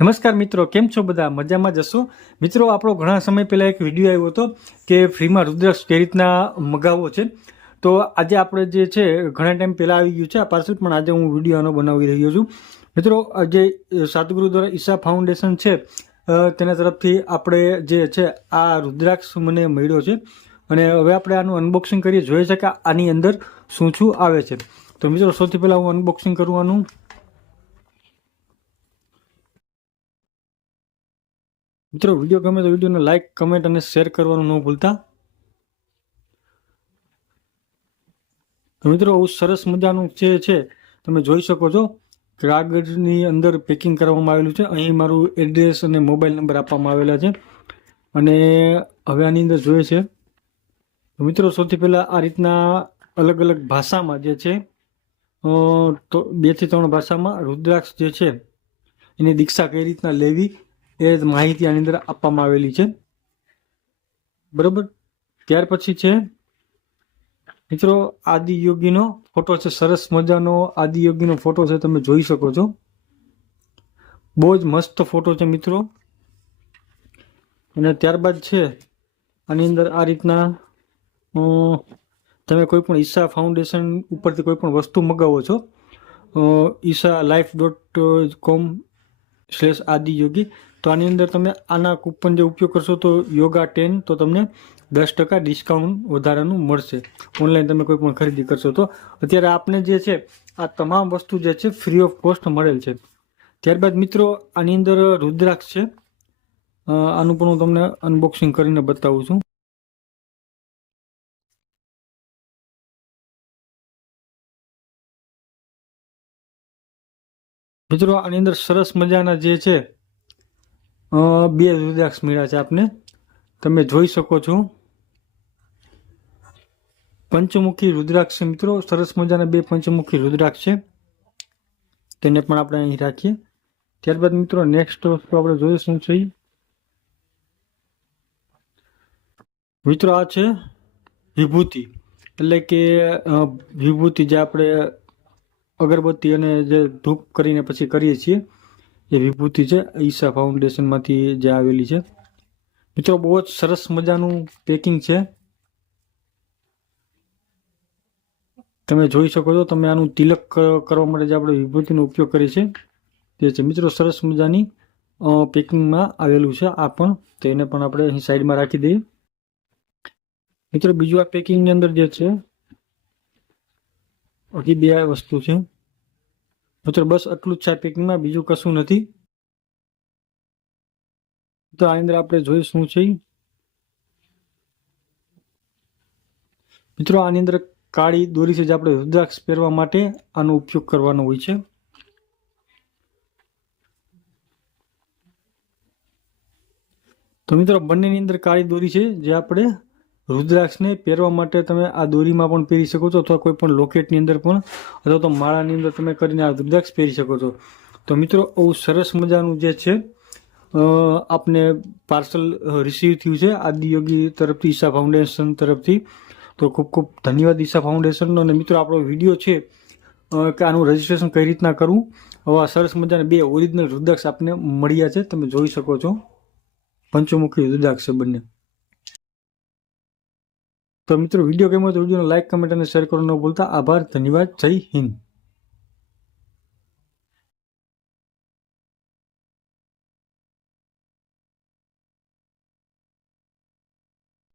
નમસ્કાર મિત્રો, કેમ છો બધા? મજામાં જશો? મિત્રો, આપણો ઘણા સમય પહેલાં એક વિડીયો આવ્યો હતો કે ફ્રીમાં રુદ્રાક્ષ કઈ રીતના મગાવવો છે. તો આજે આપણે જે છે ઘણા ટાઈમ પહેલાં આવી ગયું છે આ પાર્સલ, પણ આજે હું વિડીયો આનો બનાવી રહ્યો છું. મિત્રો, જે સદગુરુ દ્વારા ઈશા ફાઉન્ડેશન છે તેના તરફથી આપણે જે છે આ રુદ્રાક્ષ મને મળ્યો છે અને હવે આપણે આનું અનબોક્સિંગ કરીએ, જોઈએ છે કે આની અંદર શું શું આવે છે. તો મિત્રો, સૌથી પહેલાં હું અનબોક્સિંગ કરવાનું. મિત્રો, વિડીયો ગમે તો વિડીયોને લાઇક, કમેન્ટ અને શેર કરવાનું ન ભૂલતા. તો મિત્રો, સરસ મજાનું જે છે તમે જોઈ શકો છો, કાગળની અંદર પેકિંગ કરવામાં આવેલું છે. અહીં મારું એડ્રેસ અને મોબાઈલ નંબર આપવામાં આવેલા છે અને હવે આની અંદર જોઈએ છે. તો મિત્રો, સૌથી પહેલાં આ રીતના અલગ અલગ ભાષામાં જે છે તો 2 થી 3 ભાષામાં રુદ્રાક્ષ જે છે એની દીક્ષા કઈ રીતના લેવી એ માહિતી આની અંદર આપવામાં આવેલી છે. બરાબર. ત્યાર પછી છે મિત્રો આદિયોગીનો ફોટો છે, સરસ મજાનો આદિયોગીનો ફોટો છે, તમે જોઈ શકો છો. બહુ જ મસ્ત ફોટો છે મિત્રો. અને ત્યારબાદ છે આની અંદર આ રીતના તમે કોઈ પણ ઈશા ફાઉન્ડેશન ઉપરથી કોઈ પણ વસ્તુ મગાવો છો, isalife.com/આદિયોગી, તો આની અંદર તમે આના કૂપન જે ઉપયોગ કરશો તો યોગા 10, તો તમને 10% ડિસ્કાઉન્ટ વધારાનું મળશે ઓનલાઈન તમે કોઈ પણ ખરીદી કરશો તો. અત્યારે આપને જે છે આ તમામ વસ્તુ જે છે ફ્રી ઓફ કોસ્ટ મળેલ છે. ત્યારબાદ મિત્રો આની અંદર રુદ્રાક્ષ છે, આનું પણ હું તમને અનબોક્સિંગ કરીને બતાવું છું. મિત્રો, આની અંદર સરસ મજાના જે છે 2 રુદ્રાક્ષ મળ્યા છે આપને, તમે જોઈ શકો છો. પંચમુખી રુદ્રાક્ષ છે મિત્રો, સરસ મજાના 2 પંચમુખી રુદ્રાક્ષ છે, તેને પણ આપણે અહીં રાખીએ. ત્યારબાદ મિત્રો નેક્સ્ટ વસ્તુ આપણે જોઈશું છે મિત્રો, આ છે વિભૂતિ, એટલે કે વિભૂતિ જે આપણે અગરબત્તી અને જે ધૂપ કરીને પછી કરીએ છીએ એ વિભૂતિ છે, ઈશા ફાઉન્ડેશનમાંથી જે આવેલી છે. મિત્રો, બહુ જ સરસ મજાનું પેકિંગ છે, તમે જોઈ શકો છો. તમે આનું તિલક કરવા માટે જે આપણે વિભૂતિનો ઉપયોગ કરીએ છીએ તે છે. મિત્રો, સરસ મજાની પેકિંગમાં આવેલું છે આ પણ, તો એને પણ આપણે અહીં સાઈડમાં રાખી દઈએ. મિત્રો, બીજું આ પેકિંગની અંદર જે છે હજી 2 વસ્તુ છે. મિત્રો, બસ આટલું જ છે આ પેકિંગમાં, બીજું કશું નથી. તો આની અંદર આપણે જોઈએ શું છે મિત્રો, આની અંદર કાળી દોરી છે જે આપણે રુદ્રાક્ષ પહેરવા માટે આનો ઉપયોગ કરવાનો હોય છે. તો મિત્રો, બંનેની અંદર કાળી દોરી છે જે આપણે રુદ્રાક્ષને પહેરવા માટે તમે આ દોરીમાં પણ પહેરી શકો છો, અથવા કોઈ પણ લોકેટની અંદર પણ, અથવા તો માળાની અંદર તમે કરીને આ રુદ્રાક્ષ પહેરી શકો છો. તો મિત્રો, બહુ સરસ મજાનું જે છે આપને પાર્સલ રિસીવ થયું છે આદિયોગી તરફથી, ઈશા ફાઉન્ડેશન તરફથી. તો ખૂબ ખૂબ ધન્યવાદ ઈશા ફાઉન્ડેશનનો. અને મિત્રો, આપણો વિડીયો છે કે આનું રજિસ્ટ્રેશન કઈ રીતના કરવું, આવા સરસ મજાના 2 ઓરિજિનલ રુદ્રાક્ષ આપને મળ્યા છે, તમે જોઈ શકો છો. પંચમુખી રુદ્રાક્ષ છે બંને. તો મિત્રો, વિડીયો ગમ્યો તો વિડીયોને લાઇક, કમેન્ટ અને શેર કરવાનું ન ભૂલતા. આભાર, ધન્યવાદ, જય હિન્દ.